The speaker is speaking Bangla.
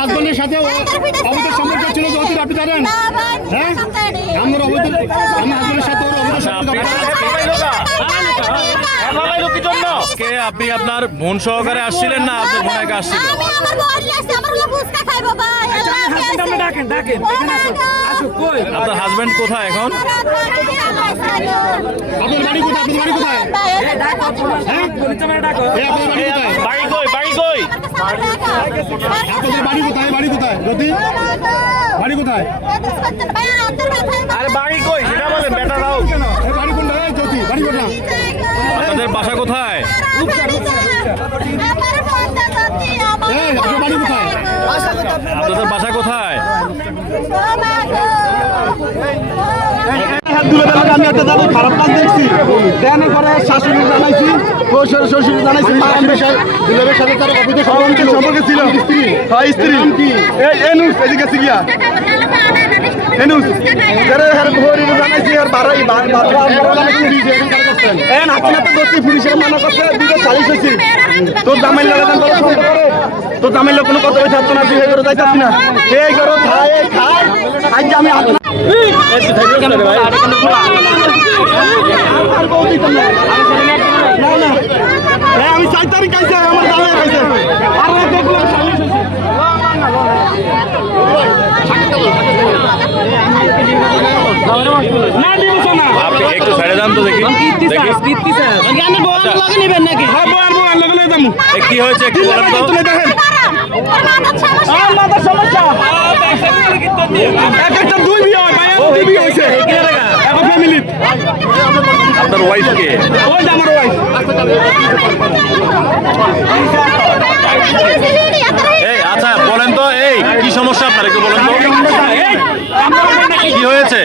হাজবেন্ডের সাথে অবৈধ সম্পর্ক ছিল জ্যোতি, আপনি জানেন? হ্যাঁ, আমার হাজবেন্ডের সাথে আপনি আপনার বোন সহকারে আসছিলেন না আপনার বোন একা আসছিল? আপনার হাজবেন্ড কোথায় এখন? আপনার বাড়ি কোথায়? আপনার বাড়ি কোথায়? বাড়ি কই? বাড়ি কই? আপনাদের বাড়ি কোথায়? বাড়ি কোথায় জ্যোতি? বাড়ি কোথায়? আরে বাড়ি কই সেটা বলেন, বেটারাও। বাড়ি কোনটা জ্যোতি? বাড়ি কোনটা? আপনাদের বাসা কোথায়? আপনার বাড়ি কোথায়? আপনাদের বাসা কোথায়? আমি একটা দাদা খারাপ কাজ দেখছি, দেনের পরে শাশুড়ি জানাইছি, শ্বশুরি জানাইছি, দুলাবের সাথে তার অবৈধ সম্পর্কে ছিল। স্ত্রী, হ্যাঁ স্ত্রী। এনুস এদিকে গিয়া এনুস জানাইছি আর বাড়াই পুলিশের মানা করছে, দুটো চালিশ হয়েছি। তোর জামাই তোর জামাই লোক কোনো কথা হয়ে থাকতো না, তুই এই করে যাইতাস না, এই করো খায় খায়। আজ আমি আমি 4 তারিখ খাইছে, আমার জামাই খাইছে। আপনি একটু সাইডে যান তো দেখি। কি হয়েছে একটু বলেন তো। আপনার ওয়াইফ কে? এই আচ্ছা বলেন তো, এই কি সমস্যা আপনার একটু বলেন তো, কি হয়েছে?